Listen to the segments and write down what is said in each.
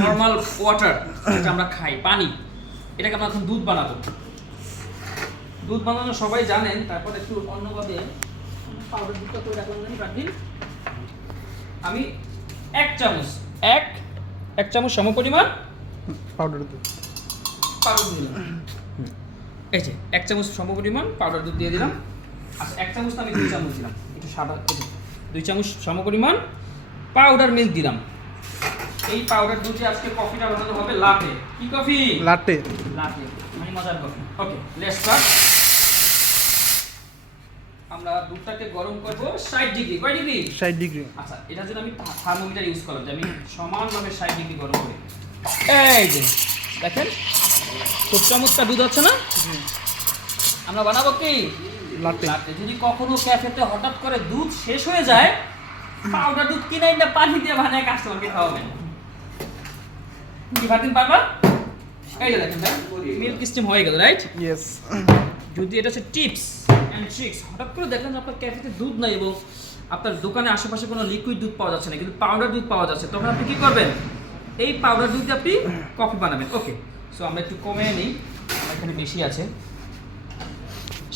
Normal water যেটা আমরা খাই, পানি, এটাকে আমরা এখন দুধ বানাবো। দুধ বানানো সবাই জানেন, তারপর একটু অন্যভাবে পাউডার দুধটা করে রাখলাম জানি প্রাকদিন। আমি এক চামচ সমপরিমাণ পাউডার দুধ দিলাম। এই যে এক চামচ সমপরিমাণ পাউডার দুধ দিয়ে দিলাম। আচ্ছা, এক চামচ তো আমি 2 চামচ দিলাম, একটু সাদা, 2 চামচ সমপরিমাণ পাউডার মিল্ক দিলাম। এই পাউডার দুধে আজকে কফিটা বানানো হবে লাটে। কি কফি? লাটে। লাটে মানে মজার কফি। Okay, let's start. আমরা দুধটাকে গরম করব 60 ডিগ্রি। কয় ডিগ্রি? 60 ডিগ্রি। আচ্ছা, এটার জন্য আমি থার্মোমিটার ইউজ করলাম, যে আমি সমানভাবে 60 ডিগ্রি গরম করি। এই যে দেখেন খুব চমৎকার দুধ হচ্ছে না? আমরা বানাবো কি? লাটে। লাটে। যদি কখনো ক্যাফেতে হঠাৎ করে দুধ শেষ হয়ে যায়, পাউডার দুধ কিনে না পানি দিয়ে বানায় কাস্টমারকে খাওয়াবেন। কি ভাতিন পারবা? এই যে দেখেন মিল্ক স্টিম হয়ে গেল, রাইট? ইয়েস। যদি এটা হচ্ছে টিপস এন্ড ট্রিক্স, হঠাৎ করে দেখলেন যে আপনার ক্যাফেতে দুধ নাই এবং আপনার দোকানে আশেপাশে কোনো লিকুইড দুধ পাওয়া যাচ্ছে না, কিন্তু পাউডার দুধ পাওয়া যাচ্ছে, তখন আপনি কি করবেন? এই পাউডার দুধ দিয়ে আপনি কফি বানাবেন। ওকে, সো আমরা একটু কমিয়ে নিই, আমার এখানে বেশি আছে,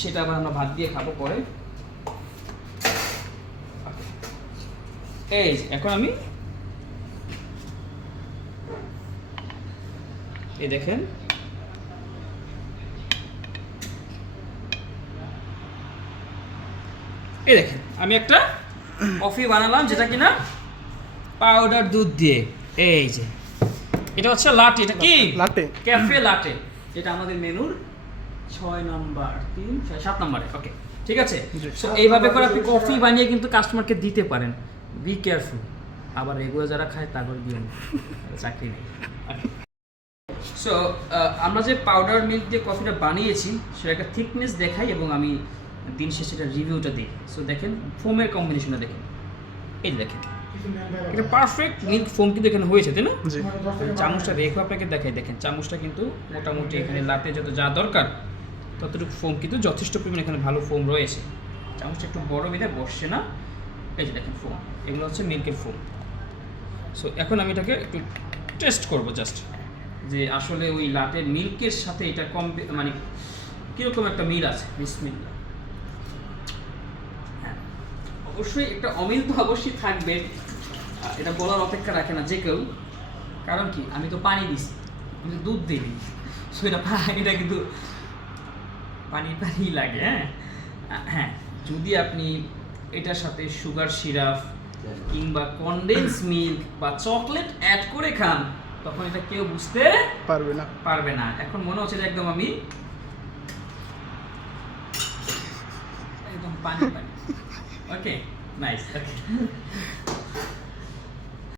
সেটা আবার আমরা ভাত দিয়ে খাবো পরে। এই যে এখন আমি এই দেখেন এই দেখেন আমি একটা কফি বানালাম, যেটা কিনা পাউডার দুধ দিয়ে। এই যে এটা হচ্ছে লাটে। এটা কি? লাটে। ক্যাফে লাটে, যেটা আমাদের মেনুর 6 নাম্বার, 3, 7 নম্বরে। ওকে, ঠিক আছে। সো এইভাবে করে আপনি কফি বানিয়ে কিন্তু কাস্টমারকে দিতে পারেন। বি কেয়ারফুল, আবার এগুলো যারা খায় তারপর দিয়ে চাকরি নেই। সো আমরা যে পাউডার মিল্ক দিয়ে কফিটা বানিয়েছি সেটা একটা থিকনেস দেখাই এবং আমি দিন শেষে এটা রিভিউটা দিই। সো দেখেন ফোমের কম্বিনেশনটা দেখেন, এই দেখেন এটা পারফেক্ট মিল্ক ফোম কিন্তু এখানে হয়েছে, তাই না? চামচটা রেখে আপনাকে দেখাই, দেখেন চামচটা কিন্তু মোটামুটি এখানে লাটে যত যা দরকার ততটুকু ফোম কিন্তু যথেষ্ট পরিমাণে এখানে ভালো ফোম রয়েছে। চামচটা একটু বড় বিধে বসছে না। এই যে দেখেন ফোম, এগুলো হচ্ছে মিল্কের ফোম। সো এখন আমি এটাকে একটু টেস্ট করব জাস্ট, যে আসলে ওই লাটের মিল্কের সাথে এটা মানে কীরকম একটা মিল আছে। বিসমিল্লাহ। হ্যাঁ, অবশ্যই একটা অমিল তো অবশ্যই থাকবে, এটা বলার অপেক্ষা রাখে না যে কেউ। কারণ কি, আমি তো পানি দিছি, আমি তো দুধ দিই, সো এটা কিন্তু পানি লাগে। হ্যাঁ হ্যাঁ, যদি আপনি এটার সাথে সুগার সিরাপ কিংবা কনডেন্স মিল্ক বা চকলেট অ্যাড করে খান, তখন এটা কেউ বুঝতে পারবে না। এখন মনে হচ্ছে যে একদম আমি একদম পানি। ওকে, নাইস। ওকে।